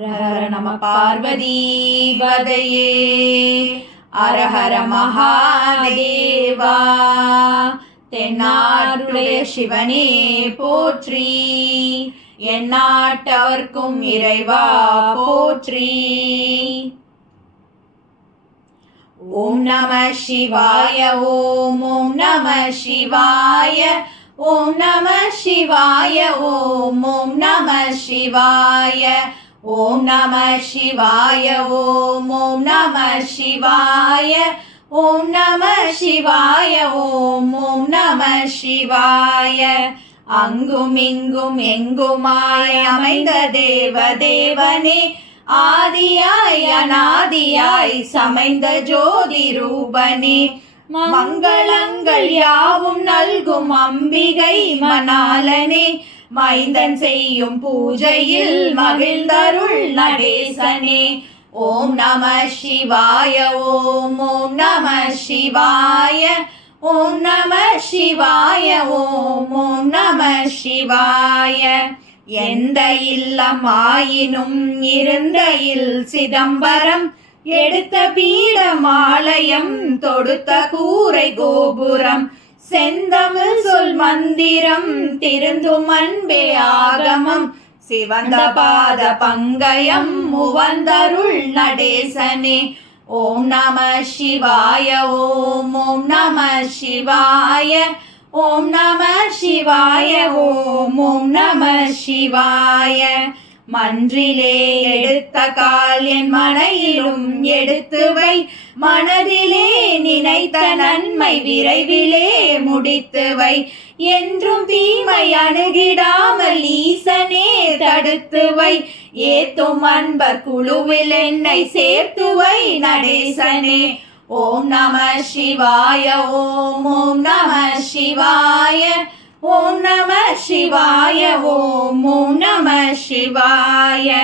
ஹர ஹர நம பார்வதி ஹர ஹர மகாதேவா. தென்னாருடைய சிவனே போற்றி. எந்நாட்டவர்க்கும் இறைவா போற்றி. ஓம் நம சிவாய ஓம் ஓம் நம சிவாய ஓம் நம சிவாய ஓம் ஓம் நம சிவாய. ஓம் நம சிவாய ஓம் ஓம் நம சிவாய ஓம் நம சிவாய ஓம் ஓம் நம சிவாய. அங்கும் இங்கும் எங்குமாய் அமைந்த தேவ தேவனே ஆதியாய் அநாதியாய் சமைந்த ஜோதி ரூபனே. மங்களங்கள் யாவும் நல்கும் அம்பிகை மணாலனே மைந்தன் செய்யும் பூஜையில் மகிழ்ந்தருள் நடேசனே. ஓம் நம சிவாய ஓம் ஓம் நம சிவாய ஓம் நம சிவாய ஓம் ஓம் நம சிவாய. எந்த இல்லம் ஆயினும் இருந்த இல் சிதம்பரம் எடுத்த பீட மாலயம் தொடுத்த கூரை கோபுரம் செந்தமிழ் சொல் மந்திரம் திருந்தும் அன்பே ஆகமம். சிவந்த பாத பங்கயம் முவந்தருள் நடேசனே. ஓம் நம சிவாய ஓம் ஓம் நம சிவாய ஓம் நம சிவாய ஓம் ஓம் நம சிவாய. மன்றிலே எடுத்த கால் என் மனையிலும் எடுத்து வை. மனதிலே நினைத்த நன்மை விரைவிலே முடித்து வை. என்றும் தீமை அணுகிடாமல் ஈசனே தடுத்து வை. ஏத்தும் அன்பர் குழுவில் என்னை சேர்த்து வை நடேசனே. ஓம் நம சிவாய ஓம் ஓம் நம சிவாய. ஓம் நம சிவாய ஓம் ஓம் நம சிவாய.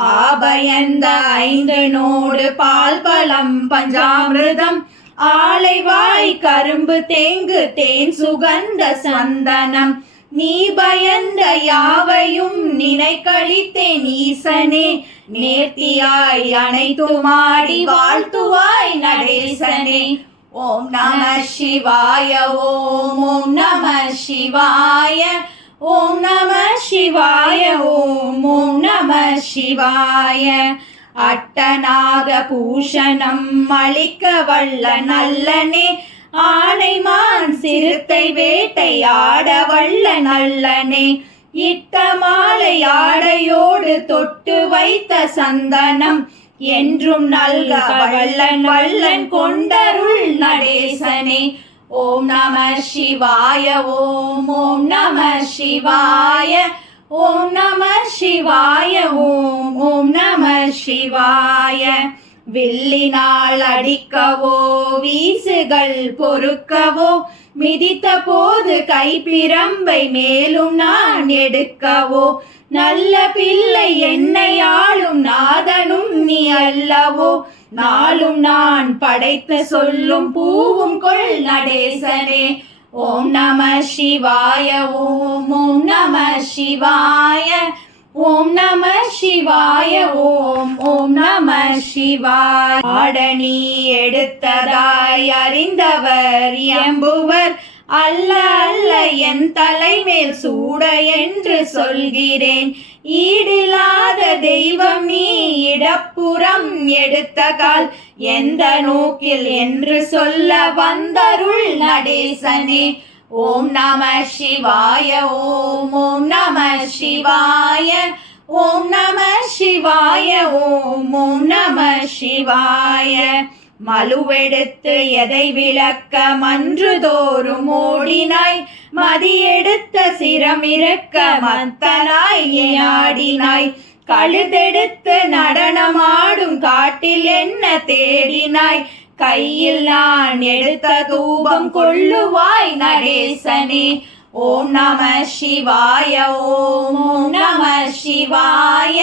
ஆபயந்த ஐந்து நோடு பால் பழம் பஞ்சாமிரதம். ஆலைவாய் கரும்பு தேங்கு தேன் சுகந்த சந்தனம். நீ பயந்த யாவையும் நினை கழித்தேன் ஈசனே. நேர்த்தியாய் அனைத்துமாடி வாழ்த்துவாய் நடேசனே. ஓம் நம சிவாய ஓம் ஓம் நம சிவாய ஓம் நம சிவாய ஓம் ஓம் நம சிவாய. அட்டநாக பூஷணம் அளிக்க வல்ல நல்லனே ஆனைமான் சிறுத்தை வேட்டையாட வல்ல நல்லனே. இட்ட மாலை ஆடையோடு தொட்டு வைத்த சந்தனம் என்றும் நல்க வல்லன் வல்லன் கொண்டருள் நடேசனே ஓம் நம சிவாய ஓம் ஓம் நம சிவாய ஓம் நம சிவாய ஓம் ஓம் நம சிவாய. வில்லினால் அடிக்கவோ வீசுகள் பொறுக்கவோ மிதித்த போது கைப்பிரம்பை மேலும் நான் எடுக்கவோ நல்ல பிள்ளை என்னை ஆளும் நாதனும் நீ அல்லவோ நாளும் நான் படைத்து சொல்லும் பூவும் கொள் நடேசனே. ஓம் நம சிவாய ஓம் ஓம் நம சிவாய ஓம் நம சிவாய ஓம் ஓம் நம சிவாய. ஆடனி எடுத்ததாய் அறிந்தவர் எம்புவர் அல்ல அல்ல என் தலைமேல் சூட என்று சொல்கிறேன். ஈடில்லாத தெய்வம் நீ இடப்புறம் எடுத்த கால். எந்த நோக்கில் என்று சொல்ல வந்தருள் நடேசனே. ஓம் நம சிவாய ஓம் ஓம் நம சிவாய ஓம் நம சிவாய ஓம் ஓம் நம சிவாய. மலுவெடுத்து எதை விளக்க மன்று தோறும் ஓடினாய்? மதியெடுத்த சிரமிருக்க மத்தனாய் ஆடினாய். கழுதெடுத்து நடனமாடும் காட்டில் என்ன தேடினாய்? கையில் நான் எடுத்த தூபம் கொள்ளுவாய் நடேசனே. ஓம் நம சிவாய ஓம் நம சிவாய.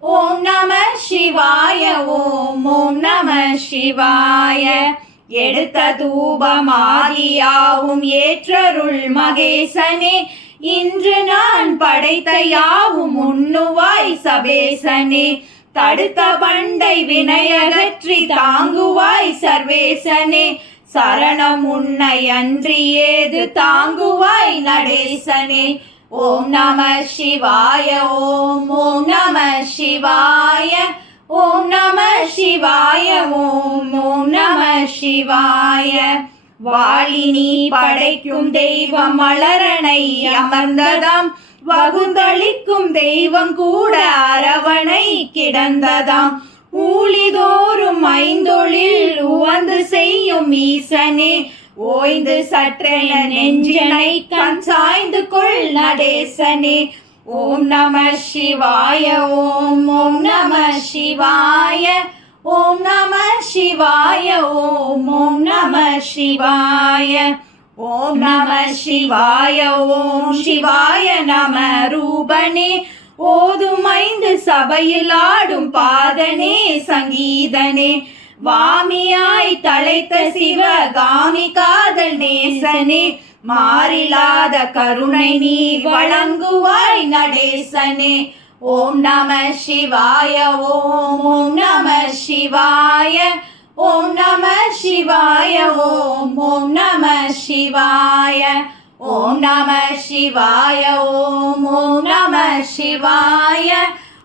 ஓம் நம சிவாய ஓம் ஓம் நம சிவாய. எடுத்த தூபமாகியாவும் ஏற்றருள் மகேசனே. இன்று நான் படைத்த யாவும் உண்ணுவாய் சபேசனே. தடுத்த பண்டை வினையகற்றி தாங்குவாய் சர்வேசனே. சரணம் உன்னை அன்றி ஏது தாங்குவாய் நடேசனே. ஓம் நம சிவாய ஓம் ஓம் நம சிவாய ஓம் நம சிவாய ஓம் ஓம் நம சிவாய. வாழினி படைக்கும் தெய்வம் மலரணை அமர்ந்ததாம். வகுந்தளிக்கும் தெய்வம் கூட அரவணை கிடந்ததாம். ஊழிதோறும் ஐந்தொழில் உவந்து செய்யும் ஈசனே ஓய்ந்து சற்றென நெஞ்சினை கண் சாய்ந்து கொள் நடேசனே. ஓம் நம சிவாய ஓம் ஓம் நம சிவாய ஓம் நம சிவாய ஓம் ஓம் நம சிவாய. ஓம் நம சிவாய ஓம் சிவாய நம ரூபனே. ஓதும் ஐந்து சபையில் ஆடும் பாதனே சங்கீதனே. வாமியாய் தலைத்த சிவகாமி காதல் நேசனே மாறிலாத கருணை நீ வழங்குவாய் நடேசனே. ஓம் நம சிவாய ஓம் ஓம் நம சிவாய ஓம் நம சிவாய ஓம் ஓம் நம சிவாய ஓம் நம சிவாய ஓம் ஓம் நம சிவாய.